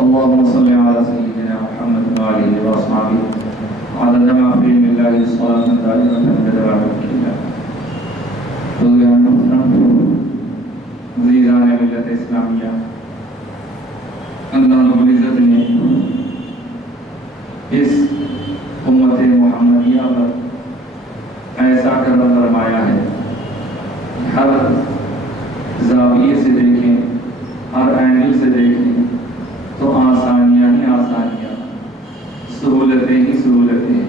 اللهم صل على سيدنا محمد وآله وأصحابه عدد ما في علم الله صلاة دائمة أبدا وعليك الله. بزرگان محترم، عزیزان ملت اسلامیہ، اللہ رب العزت نے اس امت محمدیہ پر ایسا کرم فرمایا ہے، ہر زاویے سے دیکھیں، ہر اینگل سے دیکھیں تو آسانیاں ہی آسانیاں، سہولتیں ہی سہولتیں.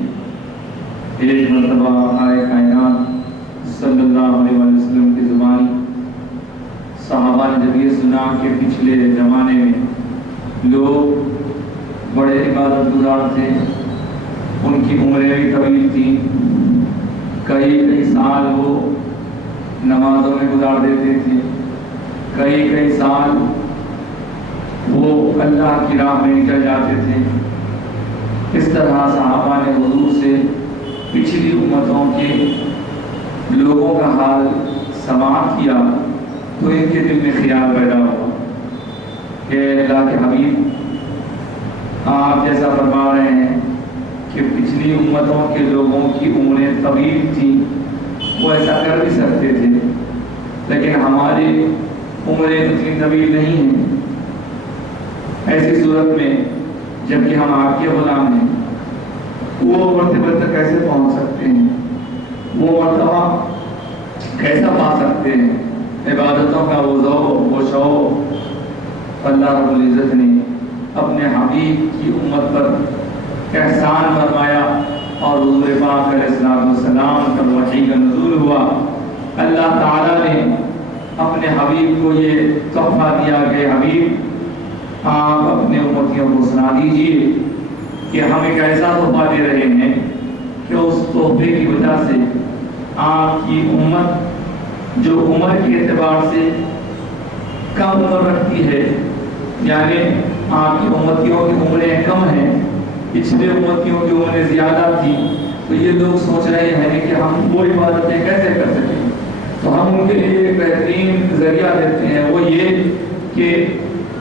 ایک مرتبہ آقائے کائنات صلی اللہ علیہ وسلم کی زبانی صحابہ نے جب یہ سنا کہ پچھلے زمانے میں لوگ بڑے عبادت گزار تھے، ان کی عمریں بھی طویل تھیں، کئی سال وہ نمازوں میں گزار دیتے تھے، کئی سال وہ اللہ کی راہ میں نکل جاتے تھے. اس طرح صحابہ نے حضور سے پچھلی امتوں کے لوگوں کا حال سماعت کیا تو ان کے دل میں خیال پیدا ہوا کہ اللہ کے حبیب آپ جیسا فرما رہے ہیں کہ پچھلی امتوں کے لوگوں کی عمریں طویل تھیں، وہ ایسا کر بھی سکتے تھے، لیکن ہماری عمریں اتنی طویل نہیں ہیں. ایسی صورت میں جبکہ ہم آپ کے غلام ہیں، وہ مرتبہ تک کیسے پہنچ سکتے ہیں، وہ مرتبہ کیسا پا سکتے ہیں؟ عبادتوں کا وہ ذوق وہ شوق اللہ رب العزت نے اپنے حبیب کی امت پر احسان فرمایا اور حضور پاک علیہ السلام کا وحی کا نزول ہوا. اللہ تعالیٰ نے اپنے حبیب کو یہ تحفہ دیا کہ حبیب آپ اپنے امتیوں کو سنا دیجئے کہ ہم ایک ایسا تحفہ دے رہے ہیں کہ اس تحفے کی وجہ سے آپ کی امت جو عمر کے اعتبار سے کم عمر رکھتی ہے، یعنی آپ کی امتیوں کی عمریں کم ہیں، پچھلے امتیوں کی عمریں زیادہ تھیں، تو یہ لوگ سوچ رہے ہیں کہ ہم وہ عبادتیں کیسے کر سکیں. تو ہم ان کے لیے ایک بہترین ذریعہ دیتے ہیں، وہ یہ کہ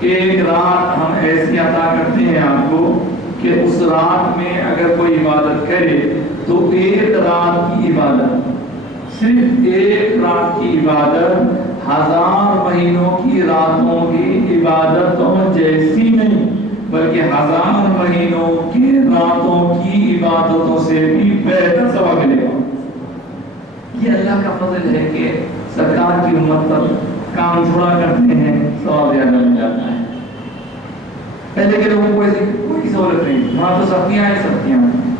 ایک رات ہم ایسی عطا کرتے ہیں آپ کو کہ اس رات میں اگر کوئی عبادت کرے تو ایک رات کی عبادت، صرف ایک رات کی عبادت 1000 مہینوں کی راتوں کی عبادتوں جیسی نہیں، بلکہ 1000 مہینوں کی راتوں کی عبادتوں سے بھی بہتر ثواب ملے گا. یہ اللہ کا فضل ہے کہ سرکار کی امت پر کام تھوڑا کرتے ہیں، ثواب زیادہ مل جاتا ہے. پہلے کے لوگوں کو ایسی کوئی سہولت نہیں، وہاں تو سختیاں ہی سختیاں ہیں،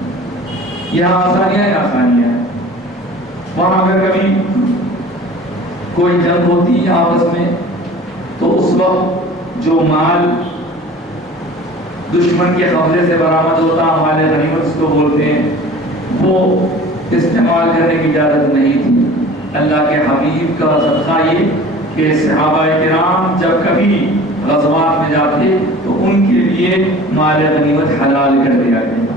یہاں آسانیاں ہی آسانیاں ہیں. وہاں اگر کبھی کوئی جنگ ہوتی ہے آپس میں تو اس وقت جو مال دشمن کے قبضے سے برآمد ہوتا، ہمارے غنیمت اس کو بولتے ہیں، وہ استعمال کرنے کی اجازت نہیں تھی. اللہ کے حبیب کا صدقہ یہ کہ صحابہ کرام جب کبھی غزوات میں جاتے تو ان کے لیے مال غنیمت حلال کر دیا گیا.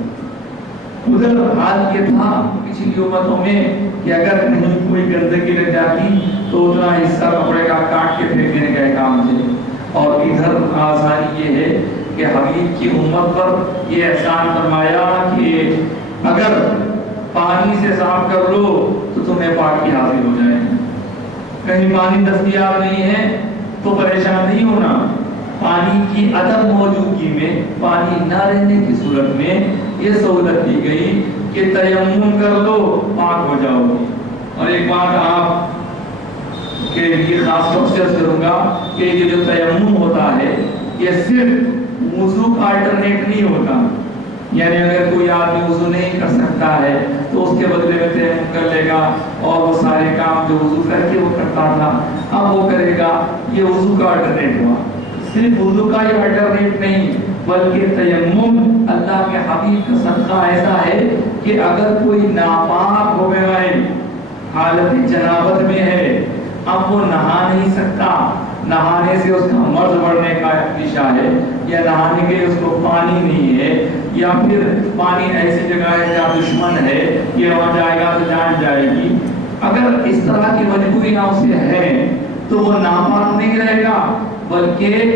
ادھر حال یہ تھا پچھلی امتوں میں کہ اگر نہیں کوئی گندگی لگ جاتی تو اتنا حصہ کپڑے کا کاٹ کے پھینک دینے کا کام تھے. اور ادھر آسانی یہ ہے کہ حبیب کی امت پر یہ احسان فرمایا کہ اگر پانی سے صاف کر لو تو تمہیں پاکی حاصل ہو جائے. کہیں پانی دستیاب نہیں ہے تو پریشان نہیں ہونا. پانی کی عدم موجودگی میں، پانی نہ رہنے کی صورت میں یہ سہولت دی گئی کہ تیمم کر لو، پاک ہو جاؤ گی. اور ایک بات آپ کے لیے خاص طور سے عرض کروں گا کہ یہ جو تیمم ہوتا ہے یہ صرف وضو کا الٹرنیٹ نہیں ہوتا. یعنی اگر کوئی آدمی وضو نہیں کر سکتا ہے تو اس کے بدلے میں تیمم کر لے گا اور وہ سارے کام جو وضو کر کے وہ کرتا تھا اب وہ کرے گا. یہ وضو کا الٹرنیٹ ہوا. صرف وضو کا ہی الٹرنیٹ نہیں بلکہ تیمم اللہ کے حبیب کا صدقہ ایسا ہے کہ اگر کوئی ناپاک ہو گیا ہے، حالت جنابت میں ہے، اب وہ نہا نہیں سکتا، نہانے سے اس کا مرض بڑھنے کا خدشہ ہے، یا نہانے کے اس کو پانی نہیں ہے، یا پھر پانی ایسی جگہ ہے جہاں دشمن ہے، یہ وہاں جائے گا تو جان جائے گی. اگر اس طرح کی مجبوری نہ اسے ہے تو وہ ناپاک نہیں رہے گا بلکہ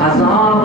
1000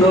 2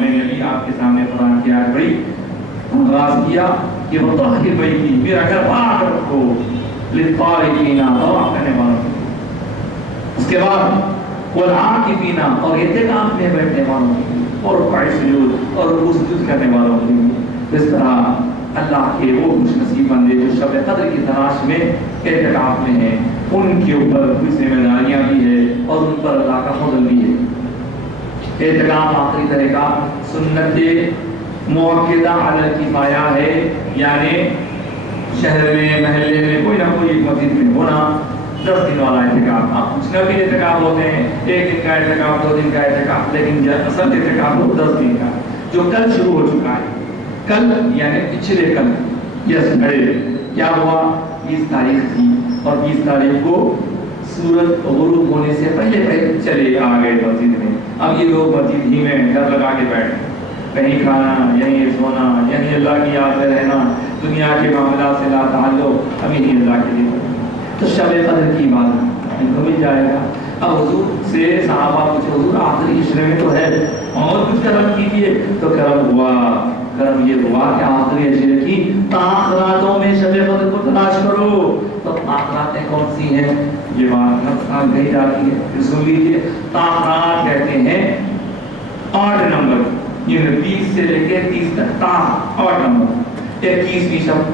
میں نے ابھی آپ کے سامنے قرآن کی آیت پڑھی، آغاز کیا کہ وہ طاہر بیتی، میرا گھر پاک رکھو، للطائفین، طواف کرنے والوں کے لیے. اس کے بعد والعاکفین، اور اعتکاف میں بیٹھنے والوں کے لیے، اور رکوع سجود اور رکوع سجود کرنے والوں کے لیے. اس طرح اللہ کے وہ خوش نصیب بندے جو شب قدر کی تلاش میں اعتکاف میں ہیں، ان کے اوپر کچھ ذمہ داریاں بھی ہے اور ان پر اللہ کا فضل بھی ہے. اعتکاف آخری طرح کا سنت مؤکدہ علی الکفایہ ہے، یعنی شہر میں محلے میں کوئی نہ کوئی مسجد میں ہونا. 10 دن والا اعتکاف، اب کچھ نہ بھی اعتکاف ہوتے ہیں، 1 دن کا اعتکاف، 2 دن کا اعتکاف، لیکن اصل اعتکاف ہو 10 دن کا، جو کل شروع ہو چکا ہے. کل یعنی پچھلے کل، یس کھڑے کیا ہوا، 20 تاریخ تھی اور 20 تاریخ کو سورج غروب ہونے سے پہلے چلے آ گئے مسجد میں. اب یہ لوگ مسجد ہی میں گھر لگا کے بیٹھے، کہیں کھانا، یہیں سونا، یہیں اللہ کی یاد میں رہنا، دنیا کے معاملات سے لا تعلق، ابھی نہیں اللہ کے لیے. تو شب قدر کی بات ان کو مل جائے گا. اب حضور سے صحابہ پوچھے، حضور آخری عشرے میں تو ہے اور کچھ کرم کیجیے. تو کرم ہوا، کرم یہ ہوا کہ آخری عشرے کی تاخراتوں میں شب قدر کو تلاش کرو. تو تاخراتیں کون سی ہیں، یہ بات نفسان کہی جاتی ہے، پھر سن لیجیے. تاخرات کہتے ہیں 8 نمبر، یہ 20 سے لے کے 30 تک، 8 نمبر، 21ویں شب،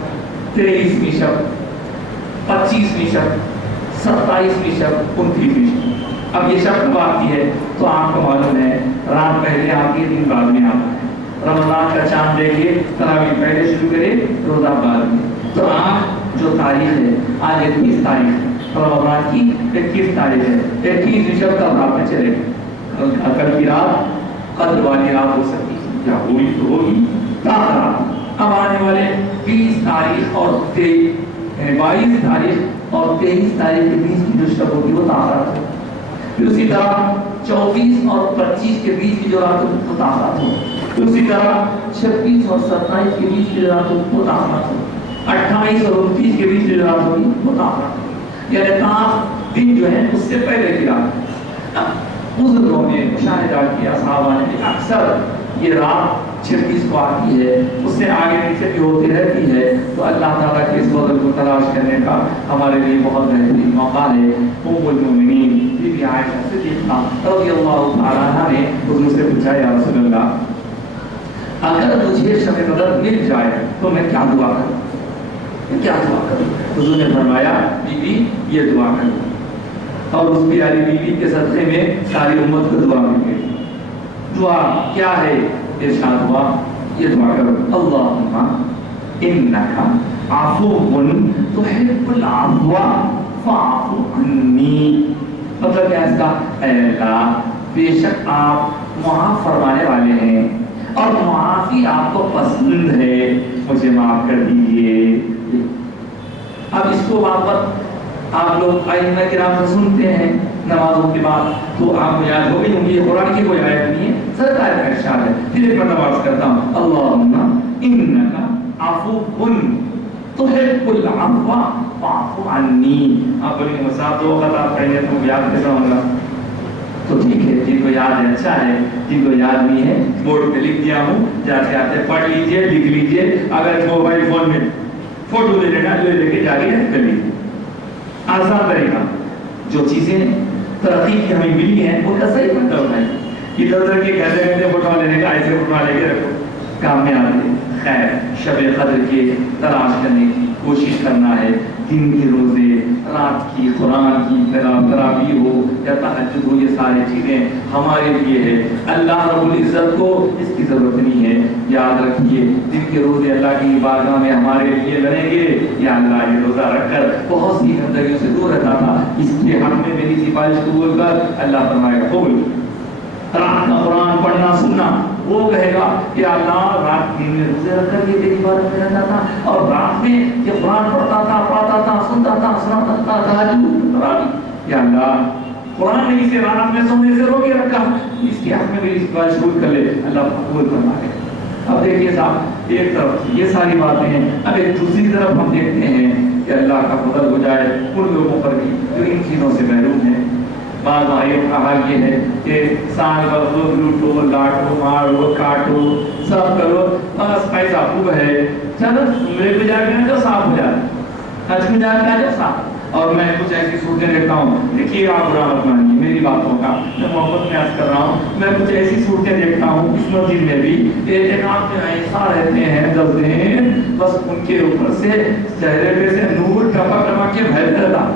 23ویں شب، 25ویں شب، 27ویں شب، 29ویں شب. اب یہ شب کب آتی ہے تو آپ کو معلوم ہے رات پہلے آتی ہے، دن بعد میں آتا ہے. رمضان کا چاند دیکھیے، تراویح پہلے شروع کرے، روزہ بعد میں. تو آج جو تاریخ ہے، آج 21 تاریخ ہے، رمضان کی 21 تاریخ ہے. 21ویں شب کل رات میں چلے گی. کل کی رات قدر والی رات ہو سکتی ہے، یا ہوئی تو ہوگی تاخرات. اب آنے والے 20 تاریخ اور 22 تاریخ اور 23 تاریخ کے بیچ کی جو شب ہوگی وہ تاخرات ہوگی. پھر اسی طرح 24 اور 25 کے بیچ کی جو رات ہوگی وہ تاخرات ہوگی. اسی طرح 26 اور 27 کے بیچ کی جو رات ہوگی وہ تاخرات ہوگی. 28 اور 29 کے بیچ کی جو رات ہوگی وہ تاخرات ہوگی. یعنی تاخ دن جو ہے اس سے پہلے کی رات. بزرگوں نے مشاہدہ کیا، صحابہ نے، اکثر یہ رات 26 کو آتی ہے، اس سے آگے پیچھے بھی ہوتی رہتی ہے. تو اللہ تعالیٰ کے اس فضل کو تلاش کرنے کا ہمارے لیے بہت بہترین موقع ہے. ام المؤمنین بی بی عائشہ صدیقہ رضی اللہ تعالیٰ عنہا نے حضور سے پوچھا، یا رسول اللہ اگر مجھے شب قدر مل جائے تو میں کیا دعا کروں، میں کیا دعا کروں؟ حضور نے فرمایا، بی بی یہ دعا کرو. اور اس پیاری بیوی کے صدقے میں ساری امت کو دعا مل گئی. دعا کیا ہے؟ ارشاد ہوا، یہ دعا کرو، اللہم انکا عفو تحب العفو فاعف عنی. مطلب کیا اس کا؟ اے اللہ بے شک آپ معاف فرمانے والے ہیں اور معافی آپ کو پسند ہے، مجھے معاف کر دیجیے. اب اس کو واپس آپ لوگ ائمہ کرام سے سنتے ہیں نمازوں کے بعد، تو آپ کو یاد ہو گئی ہوں گی، یہ قرآن کی کوئی آیت نہیں ہے، سرکار کا ارشاد ہے. پھر ایک مرتبہ عرض کرتا ہوں، اللہم انکا عفو تحب العفو فاعف عنی. آپ بولیں گے مساف دو وقت آپ پڑھیں گے تو یاد کیسا ہوگا؟ تو ٹھیک ہے، جن کو یاد ہے اچھا ہے، جن کو یاد نہیں ہے بورڈ پہ لکھ دیا ہوں، جاتے آتے پڑھ لیجئے، لکھ لیجئے. اگر موبائل فون میں فوٹو لے لینا، جو لے کے جا کے کر لیجیے، آسان طریقہ. جو چیزیں ترقی کی ہمیں ملی ہیں وہ کا صحیح مطلب ہے. ادھر ادھر کے گھنٹے گھنٹے فوٹو لینے کا، ایسے فوٹو لے کے رکھو، کام میں آتے. خیر، شب قدر کے تلاش کرنے کی کوشش کرنا ہے. دن کے روزے، رات کی قرآن کی تراویح ہو یا تہجد ہو، یہ ساری چیزیں ہمارے لیے ہے. اللہ رب العزت کو اس کی ضرورت نہیں ہے. یاد رکھیے، دن کے روزے اللہ کی بارگاہ میں ہمارے لیے بنیں گے. یا اللہ یہ روزہ رکھ کر بہت سی گندگیوں سے دور رہتا تھا، اس کے حق میں میری سفارش قبول کر. اللہ فرمائے گا قبول. رات کا قرآن پڑھنا سننا، وہ کہے گا کہ اللہ رات دن میں روزے رکھ کر یہ تیری عبادت میں رہتا تھا، اور رات میں یہ قرآن پڑھتا تھا، پڑھتا تھا، سنتا تھا، سناتا تھا، تہجد. یا اللہ قرآن نے اسے رات میں سونے سے روکے رکھا، اس کے حق میں میری سفارش قبول کر لے. اللہ قبول فرمائے. اب دیکھیے صاحب، ایک طرف یہ ساری باتیں ہیں، اب ایک دوسری طرف ہم دیکھتے ہیں کہ اللہ کا فضل ہو جائے ان لوگوں پر بھی جو ان چیزوں سے محروم ہیں. بعض بھائیوں کا حال یہ ہے کہ سال بھر خوب لوٹو لاٹو مارو کاٹو سب کرو، بس پیسہ خوب ہے، چلو عمرے پہ جا کے جو صاف ہو جائے، حج میں جا کے جو صاف۔ اور میں کچھ ایسی صورتیں دیکھتا ہوں، دیکھیے آپ برا مت مانیے میری باتوں کا، میں محبت میں عرض کر رہا ہوں، میں کچھ ایسی صورتیں دیکھتا ہوں اس مسجد میں بھی اعتکاف میں ایسا رہتے ہیں 10 دن، بس ان کے اوپر سے چہرے پہ سے نور ٹپک ٹپک کے بہہ رہا،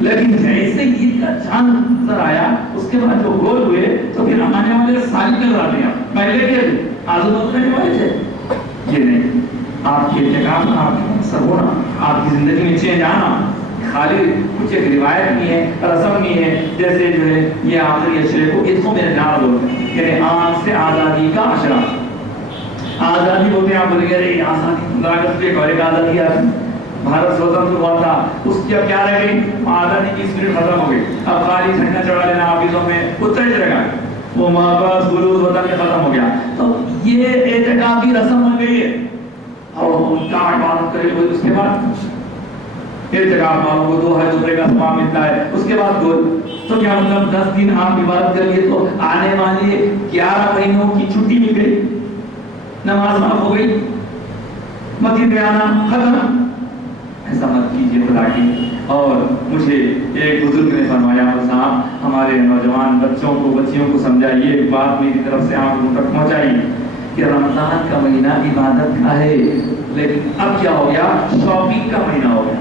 لیکن جیسے عید کا چاند نظر آیا اس کے بعد جو گول ہوئے تو پھر آنے والے سال کر رہے ہیں پہلے کے آزو بکرنے والے تھے۔ یہ نہیں، آپ کے اعتکاف کا آپ کے مقصد ہونا، آپ کی زندگی میں چینج آنا، خالی کچھ ایک روایت نہیں ہے، رسم نہیں ہے، جیسے جو ہے یہ آخری اشرے کو اس کو میرے نام بولتے ہیں، یعنی آنکھ سے آزادی کا اشرا، آزادی بولتے ہیں، آپ بولے گے رہے آزادی لاگت کے گھر کا آزادی آتی، بھارت سوتنتر ہوا تھا، اس کی اب کیا رہ گئی، آزادی کی اسپرٹ ختم ہو گئی، اب خالی جھنڈا چڑھا لینا آفیسوں میں اتر رہے گا، وہ محبت بلوز وطن میں ختم ہو گیا، تو یہ اعتکافی رسم بن گئی ہے، اور ان کا عبادت کرے ہوئے اس کے بعد اعتکاف والوں کو 2 حج عمرے کا ثواب ملتا ہے، اس کے بعد تو کیا مطلب 10 دن آپ عبادت کریے تو آنے والے 11 مہینوں کی چھٹی مل گئی، نماز معاف ہو گئی، مسجد میں آنا ختم۔ ایسا مت کیجیے خدا کی۔ اور مجھے ایک بزرگ نے فرمایا، صاحب ہمارے نوجوان بچوں کو بچیوں کو سمجھائیے، ایک بات میری طرف سے آپ لوگوں تک پہنچائیے کہ رمضان کا مہینہ عبادت کا ہے، لیکن اب کیا ہو گیا، شاپنگ کا مہینہ ہو گیا،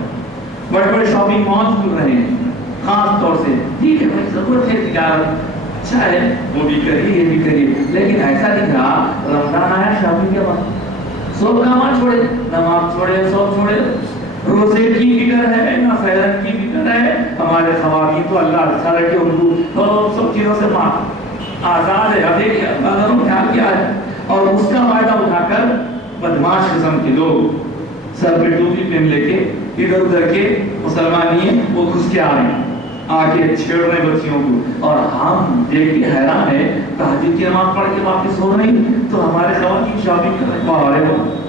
بڑے بڑے شاپنگ مال کھل رہے ہیں، خاص طور سے ٹھیک ہے بھائی ضرورت ہے تجارت، اچھا ہے وہ بھی کریے یہ بھی کریے، لیکن ایسا نہیں کہا رمضان آیا شاپنگ کے بعد سب کام چھوڑے، نماز چھوڑے، سب چھوڑے، روزے کی فکر ہے نہ صحت کی فکر ہے، ہمارے خواتین تو اللہ اچھا رکھے ان کو سب چیزوں سے آزاد ہے، دیکھیے اللہ نے خیال کیا ہے، اور اس کا فائدہ اٹھا کر بدماش قسم کے لوگ سر پہ ٹوپی پہن لے کے ادھر ادھر کے مسلمان نہیں ہیں وہ گھس کے آ رہے ہیں، آ کے چھیڑ رہے بچیوں کو، اور ہم دیکھ کے حیران ہے تہجد کی نماز پڑھ کے واپس ہو رہی تو ہمارے خواتین شاپنگ کر رہے ہیں،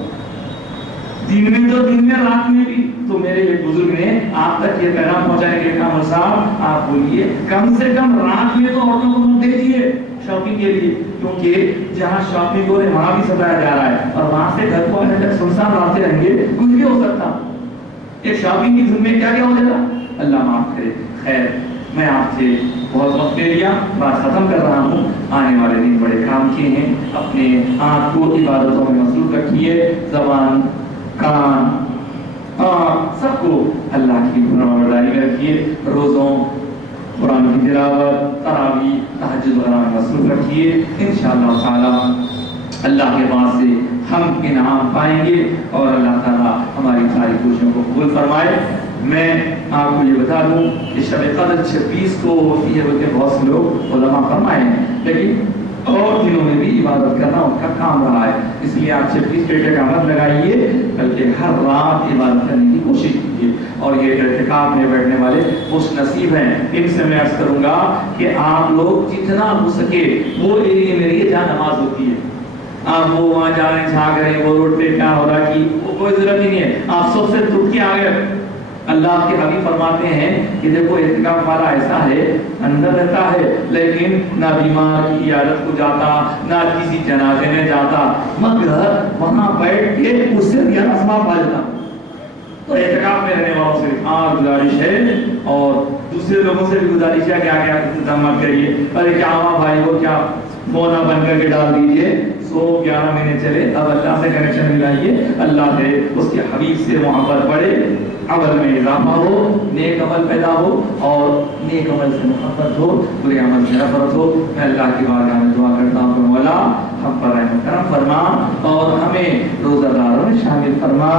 دن میں تو دن میں رات میں بھی۔ تو میرے ایک بزرگ نے آپ تک یہ پیغام پہنچانے کے کہا، صاحب آپ بولیے کم سے کم رات میں تو عورتوں کو مت بھیجیے شاپنگ کے لیے، کیونکہ جہاں شاپنگ ہو رہی ہے وہاں بھی ستایا جا رہا ہے، اور وہاں سے گھر کو آنے تک سنسان راستے رہیں گے، کچھ بھی ہو سکتا، ایک شاپنگ کی دھن میں کیا کیا ہو جائے گا، اللہ معاف کرے۔ خیر میں آپ سے بہت وقت لے لیا، بات ختم کر رہا ہوں، آنے والے دن بڑے کام کیے ہیں، اپنے آپ کو عبادتوں میں مصروف رکھیے، زبان کان سب کو اللہ کی فرمانبرداری میں رکھیے، روزوں قرآن کی تلاوت تراویح تہجد وغیرہ میں مصروف رکھیے، انشاءاللہ تعالی اللہ کے پاس سے ہم انعام پائیں گے اور اللہ تعالیٰ ہماری ساری کوششوں کو قبول فرمائے۔ میں آپ کو یہ بتا دوں کہ شب قدر 26 کو ہوتی ہے بلکہ بہت سے لوگ علماء فرمائے ہیں، لیکن اور دنوں میں بھی عبادت کرنا ان کا کام رہا ہے، اس لیے آپ 26 پیٹے کا مت لگائیے بلکہ ہر رات عبادت کرنے کی کوشش کیجیے، اور یہ اعتکاف میں بیٹھنے والے خوش نصیب ہیں، ان سے میں عرض کروں گا کہ آپ لوگ جتنا ہو سکے وہ ایریے میں رہیے جہاں نماز ہوتی ہے، آپ وہ وہاں جا رہے ہیں چھا کریں وہ روڈ پہ کیا ہو رہا کی وہ کوئی ضرورت ہی نہیں ہے، آپ سب سے ٹوٹ کے آگے۔ اللہ کے حبیب فرماتے ہیں کہ دیکھو اعتکاف والا ایسا ہے اندر رہتا ہے لیکن نہ بیمار کی عیادت کو جاتا نہ کسی جنازے میں جاتا، مگر وہاں بیٹھ کے اس سے دیا اسما پا لیتا۔ تو اعتکاف میں رہنے والوں سے گزارش ہے اور دوسرے لوگوں سے بھی گزارش ہے، کیا کیا انتظامات کریے، ارے کیا ہوا بھائی کو کیا فونا بن کر کے ڈال دیجئے، 11 مہینے چلے، اب اللہ سے کنیکشن ملائیے، اللہ سے اس کے حبیب سے محبت بڑھے، عمل میں اضافہ ہو، نیک عمل پیدا ہو اور نیک عمل سے محبت ہو، برے عمل سے نفرت ہو۔ میں اللہ کی بارگاہ میں دعا کرتا ہوں کہ مولا ہم پر رحم کرم فرما اور ہمیں روزہ داروں میں شامل فرما،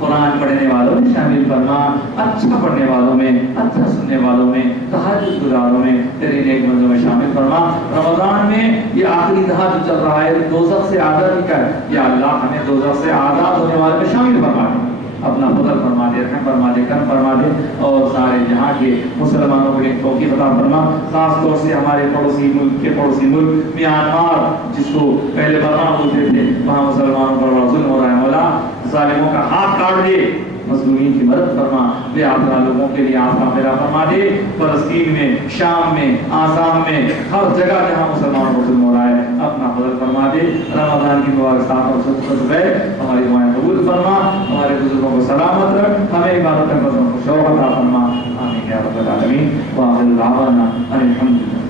قرآن پڑھنے والوں میں شامل فرما، اچھا پڑھنے والوں میں، اچھا سننے والوں میں، تہجد گزاروں میں، تیرے نیک بندوں میں شامل فرما۔ رمضان میں یہ آخری تہجد چل رہا ہے، دوزخ سے آزاد کر، یا اللہ ہمیں دوزخ سے آزاد ہونے والے میں شامل فرما، اپنا فضل فرما دے، رحم فرما دے، کرم فرما دے، اور سارے جہاں کے مسلمانوں کو ایک توفیق عطا فرما، خاص طور سے ہمارے پڑوسی ملک کے پڑوسی ملک میانمار جس کو پہلے برما بولتے تھے، وہاں مسلمانوں پر بڑا ظلم ہو رہا ہے، مولا ظالموں کا ہاتھ کاٹ دے، مظلومین کی مدد فرما، بے آسرا لوگوں کے لیے آسرا پیدا فرما دے، فلسطین میں، شام میں، آسام میں، ہر جگہ جہاں مسلمانوں کو ظلم ہو رہا ہے اپنا فضل فرما دے۔ رمضان کی مبارک سات اور ہماری دعائیں قبول فرما، ہمارے بزرگوں کو سلامت رکھ، ہمیں عبادت کو شوق عطا فرما، آمین یا رب العالمین، وآخر دعوانا ان الحمد للہ۔